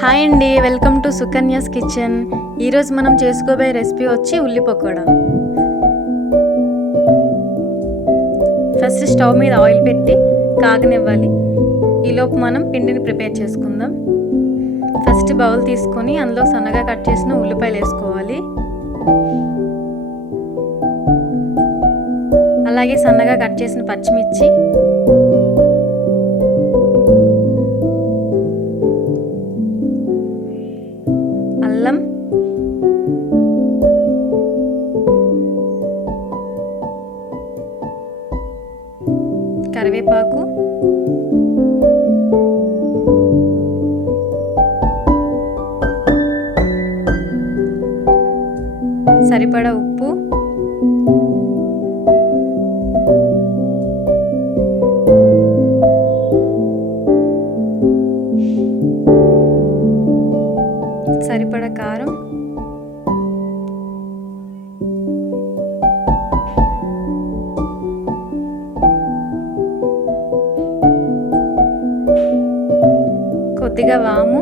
Hi అండి, welcome to Sukanya's kitchen. ఈరోజు మనం చేసుకోబోయే రెసిపీ వచ్చి ఉల్లి పకోడా. ఫస్ట్ స్టవ్ మీద ఆయిల్ పెట్టి కాగనివ్వాలి. ఈలోపు మనం పిండిని ప్రిపేర్ చేసుకుందాం. ఫస్ట్ బౌల్ తీసుకొని అందులో సన్నగా కట్ చేసిన ఉల్లిపాయలు వేసుకోవాలి. అలాగే సన్నగా కట్ చేసిన పచ్చిమిర్చి, అల్లం, కరివేపాకు, సరిపడా ఉప్పు, సరిపడా కారం, కొద్దిగా వాము,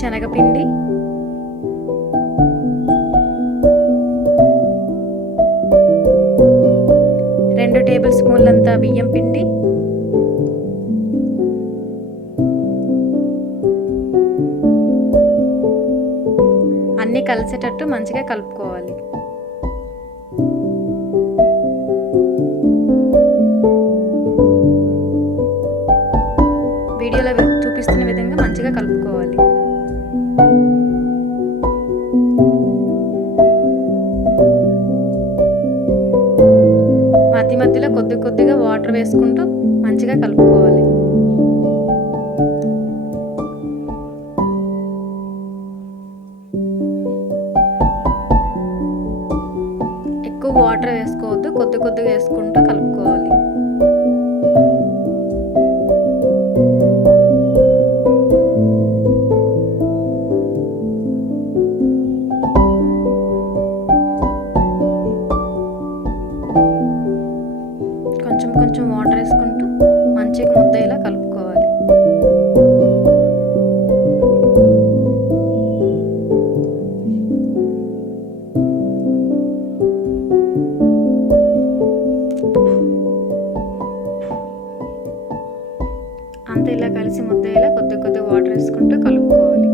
శనగపిండి, 2 టేబుల్ స్పూన్లంత బియ్యం పిండి, అన్నీ కలిసేటట్టు మంచిగా కలుపుకోవాలి. వీడియోలో చూపిస్తున్న విధంగా మంచిగా కలుపుకోవాలి. మధ్య మధ్యలో కొద్దిగా వాటర్ వేసుకుంటూ మంచిగా కలుపుకోవాలి. ఎక్కువ వాటర్ వేసుకోవద్దు, కొద్దిగా వేసుకుంటూ కలుపుకోవాలి. కొంచెం వాటర్ వేసుకుంటూ మంచిగా ముద్దలా కలుపుకోవాలి. అంతా ఇలా కలిసి ముద్దలా కొద్దిగా వాటర్ వేసుకుంటూ కలుపుకోవాలి.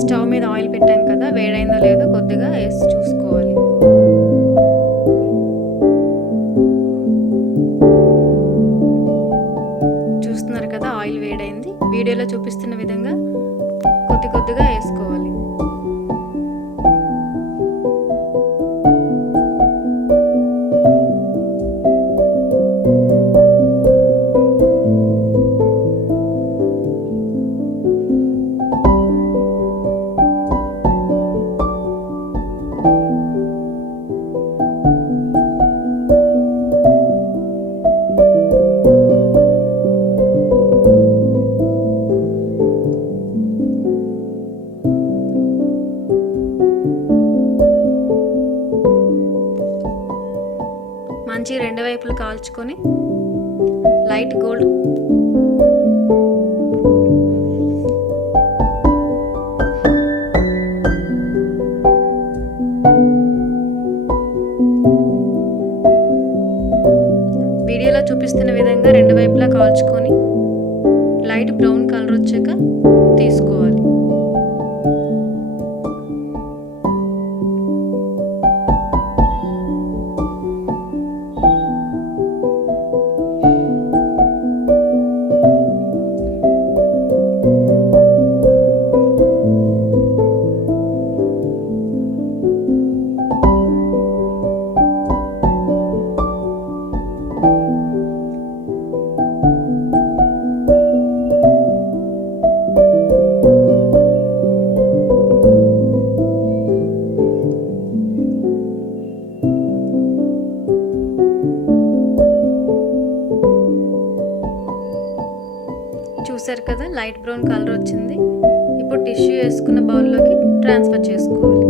స్టవ్ మీద ఆయిల్ పెట్టాం కదా, వేడైందో లేదో కొద్దిగా వేసి చూసుకోవాలి. చూస్తున్నారు కదా, ఆయిల్ వేడైంది. వీడియోలో చూపిస్తున్న విధంగా కొద్దిగా వేసుకోవాలి. మంచి 2 వైపులు కాల్చుకొని లైట్ గోల్డ్ వీడియోలో చూపిస్తున్న విధంగా 2 వైపులా కాల్చుకొని లైట్ బ్రౌన్ కలర్ వచ్చాక తీసుకోవాలి. చూసారు కదా, లైట్ బ్రౌన్ కలర్ వచ్చింది. ఇప్పుడు టిష్యూ వేసుకున్న బౌల్లోకి ట్రాన్స్ఫర్ చేసుకోవాలి.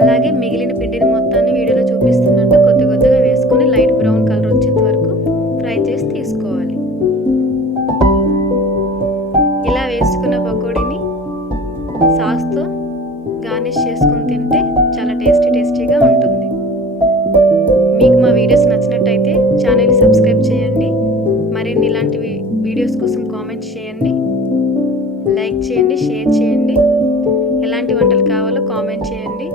అలాగే మిగిలిన పిండిని మొత్తాన్ని వీడియోలో చూపిస్తున్నట్టు కొద్ది కొద్దిగా వేసుకొని లైట్ బ్రౌన్ కలర్ వచ్చేంత వరకు ఫ్రై చేసి తీసుకోవాలి. ఇలా వేసుకున్న పకోడీని సాస్తో గార్నిష్ చేసుకొని తింటే చాలా టేస్టీగా ఉంటుంది. మీకు మా వీడియోస్ నచ్చినట్టయితే ఛానల్ని సబ్స్క్రైబ్ చేయండి. మరిన్ని ఇలాంటి వీడియోస్ కోసం కామెంట్స్ చేయండి, లైక్ చేయండి, షేర్ చేయండి. ఎలాంటి వంటలు కావాలో కామెంట్ చేయండి.